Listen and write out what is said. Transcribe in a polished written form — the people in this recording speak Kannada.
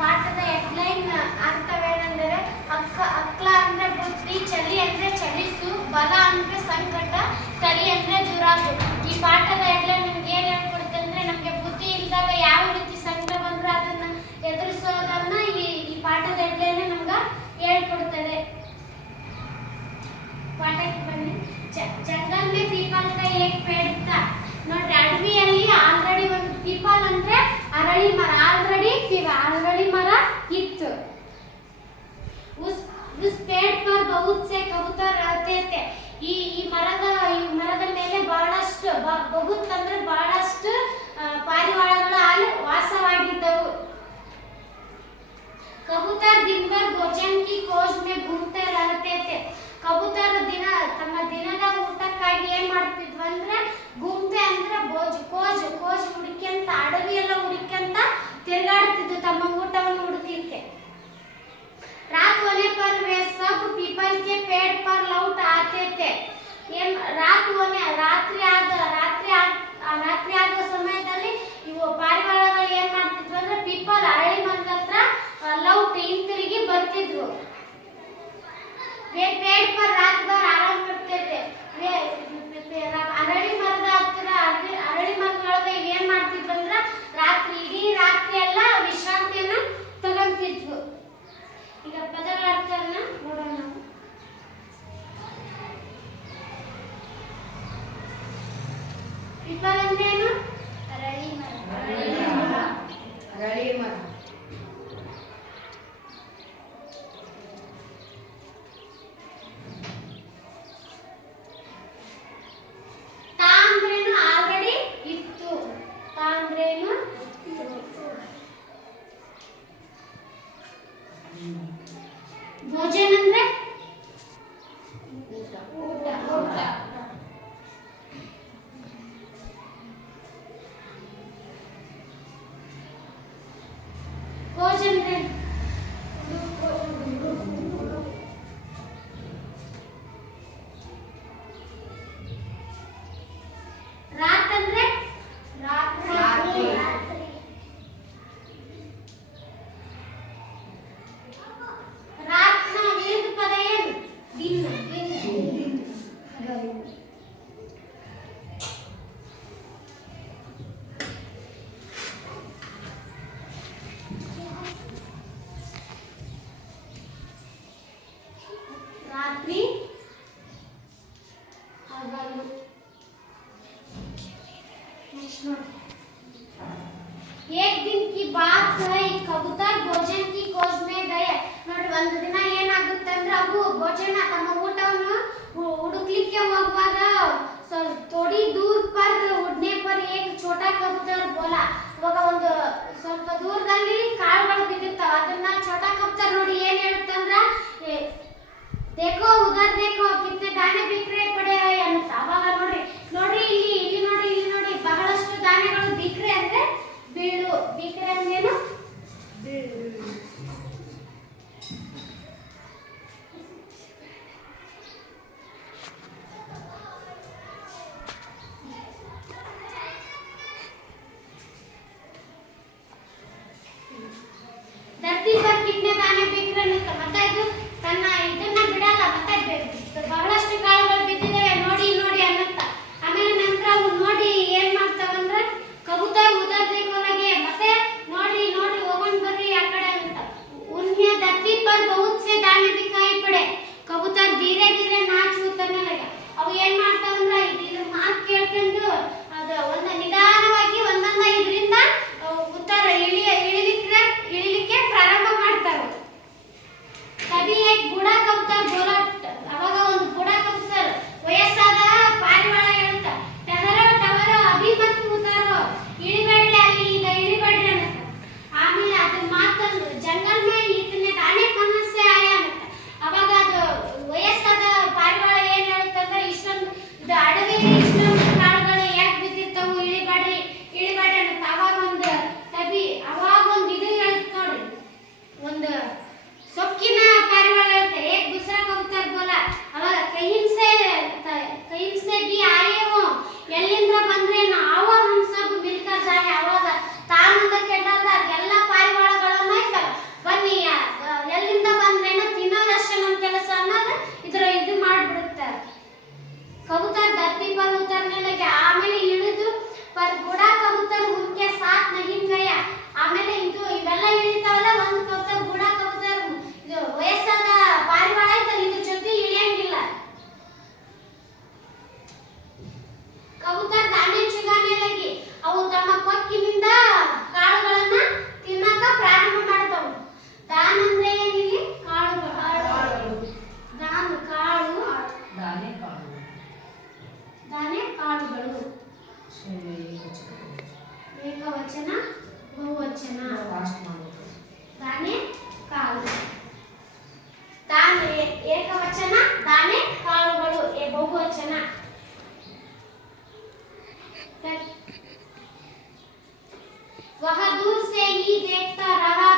ಪಾಠದ ಹೆಡ್ಲೈನ್ ಅರ್ಥವೇನೆಂದರೆ ಅಕ್ಲ ಅಂದ್ರೆ ಬುದ್ಧಿ, ಚಲಿ ಅಂದ್ರೆ ಚಲಿಸು, ಬಲ ಅಂದ್ರೆ ಸಂಕಟ, ತಲಿ ಅಂದ್ರೆ ದುರಾಸು. ಈ ಪಾಠದ ಹೆಡ್ಲೈನ್ ನಮ್ಗೆ ಏನ್ ಹೇಳ್ಕೊಡುತ್ತೆ ಅಂದ್ರೆ ನಮ್ಗೆ ಬುದ್ಧಿ ಇಲ್ದಾಗ ಯಾವ ರೀತಿ ಸಂಕಟ ಬಂದ್ರೆ ಅದನ್ನ ಎದುರಿಸೋದನ್ನ ಈ ಪಾಠದ ಹೆಡ್ಲೈನ್ ನಮ್ಗೆ ಹೇಳ್ಕೊಡ್ತದೆ. ಪಾಠಕ್ಕೆ ಬನ್ನಿ. जंगल में पीपल का एक पेड़ था. ನೋಡ್ರಿ, ಅಡವಿಯಲ್ಲಿ ಆಲ್ರೆಡಿ ಒಂದು ಪೀಪಲ್ ಅಂದ್ರೆ ಅರಳಿ ಮರ, ಆಲ್ರೆಡಿ ಮರ ಇತ್ತು. उस पेड़ पर बहुत से कबूतर रहते थे. ಈ ಮರದ ಮೇಲೆ ಬಹಳಷ್ಟು ಬಹುತ್ ಅಂದ್ರೆ ಬಹಳಷ್ಟು ಪಾರಿವಾಳಗಳು ಅಲ್ಲಿ ವಾಸವಾಗಿದ್ದವು. कबूतर दिन भर भोजन की खोज में घूमते रहते थे. ಕಬೂತರ ತಮ್ಮ ದಿನದ ಊಟಕ್ಕಾಗಿ ಏನ್ ಮಾಡ್ತಿದ್ವು ಅಂದ್ರೆ ಗುಂಪೆ ಅಂದ್ರೆ ಕೋಜ್ ಹುಡುಕ್ಯಂತ ಅಡವಿ ಎಲ್ಲ ಹುಡುಕ್ಯಂತ ತಿರುಗಾಡ್ತಿದ್ವು ತಮ್ಮ ಊಟವನ್ನು ಹುಡುಕ್ಲಿಕ್ಕೆ. रात होने पर वे सब पीपल के पेड़ पर लौट आते थे. ರಾತ್ರಿ ಆದ ಸಮಯದಲ್ಲಿ ಇವು ಪಾರಿವಾಳಗಳು ಏನ್ ಮಾಡ್ತಿದ್ವು ಅಂದ್ರೆ ಪೀಪಲ್ ಅರಳಿ ಮರದ ಹತ್ರ ಲೌಟ್ ಹಿಂತಿರುಗಿ ಬರ್ತಿದ್ವು. वे पेड़ पर रात भर आराम करते थे. ಅರಳಿ ಮರದ ಹತ್ತಿರ ಅರಳಿ ಮರದೊಳಗೆ ಏನ್ ಮಾಡ್ತಿದ್ವು ಅಂದ್ರೆ ಇಡೀ ರಾತ್ರಿ ಎಲ್ಲ ವಿಶ್ರಾಂತಿಯನ್ನ ತಗೊಂತಿದ್ವು. ಈಗ ಪದಗಳ ಅರ್ಥವನ್ನ ನೋಡೋಣ. ಪೀಪಲ್ ಅಂದ್ರೆ ಏನು? ಅರಳಿ ಮರ. ಭೋಜನ ಅಂದ್ರೆ ಊಟ. ಕೋಜ್ ಅಂದ್ರೆ ರಾತ್ ಅಂದ್ರೆ ರಾತ್ರಿ. रात्रि हगಲು. एक दिन की बात है. कबूतर भोजन की खोज में गए. ನೋಡಿ, ಒಂದು ದಿನ ಏನಾಗುತ್ತೆ ಅಂದ್ರೆ ಅವು ಭೋಜನ ತಮ್ಮ ಊಟವನ್ನು ಹುಡುಕ್ಲಿಕ್ಕೆ ಹೋಗುವಾಗ थोड़ी दूर पर उड़ने पर एक छोटा कबूतर बोला. ಇವಾಗ ಒಂದು ಸ್ವಲ್ಪ ದೂರದಲ್ಲಿ ಕಾಳುಗಳು ಬಿದ್ದಿರ್ತಾವ. ಅದನ್ನ छोटा कबूतर ನೋಡಿ ಏನ್ ಹೇಳುತ್ತಂದ್ರ देखो उधर देखो कितने दाने बिखरे पड़े हैं ಅಂತ. ಅವಾಗ ನೋಡ್ರಿ ಇಲ್ಲಿ ಬಹಳಷ್ಟು ದಾನೆಗಳು ಬಿಕ್ರೆ ಅಂದ್ರೆ ಬೀಳು. ಬಿಕ್ರೆ ಅಂದ್ರೇನು? ಬೀಳು. धरती पर कितने दाने बिखरे ಅಂತ ಮತ್ತೆ ಇದು ತನ್ನ ಇದನ್ನ ಬಿಡಲ್ಲ. ಮತ್ತೆ ಬಹಳಷ್ಟು ಕಾಳುಗಳು ಬಿದ್ದಿದ್ದಾವೆ ನೋಡಿ ಅನ್ನತ್ತ. ಆಮೇಲೆ ನಂತರ ಅವು ನೋಡಿ ಏನ್ ಮಾಡ್ತಾವಂದ್ರೆ ಕಬೂತರ್ ಉದರ್ ದೇಖೋಲಗೆ ಮತ್ತೆ ನೋಡಿ ಹೋಗೋಣ ಬರ್ರಿ ಆ ಕಡೆ ಅಂತ. उन्हें धरती पर बहुत से दाने दिखाई पड़े. कबूतर धीरे धीरे नाच उतरने लगा. ಅವು ಏನ್ ಮಾಡ್ತಾವಂದ್ರೆ ಇದು ಮಾತು ಕೇಳ್ಕೊಂಡು ಅದು ಒಂದು ನಿಧಾನವಾಗಿ ಒಂದೊಂದ ಇದರಿಂದ ಉತ್ತರ ಇಳಿಲಿಕ್ಕೆ ಪ್ರಾರಂಭ ಮಾಡ್ತಾರೆ. तभी एक बूढ़ा कबूतर बोला. ಅವಾಗ ಒಂದು ಬುಡ ಏಕವಚನ ದಾನೆ ಕಾಳುಗಳು ಬಹುವಚನ वह दूर से ही देखता रहा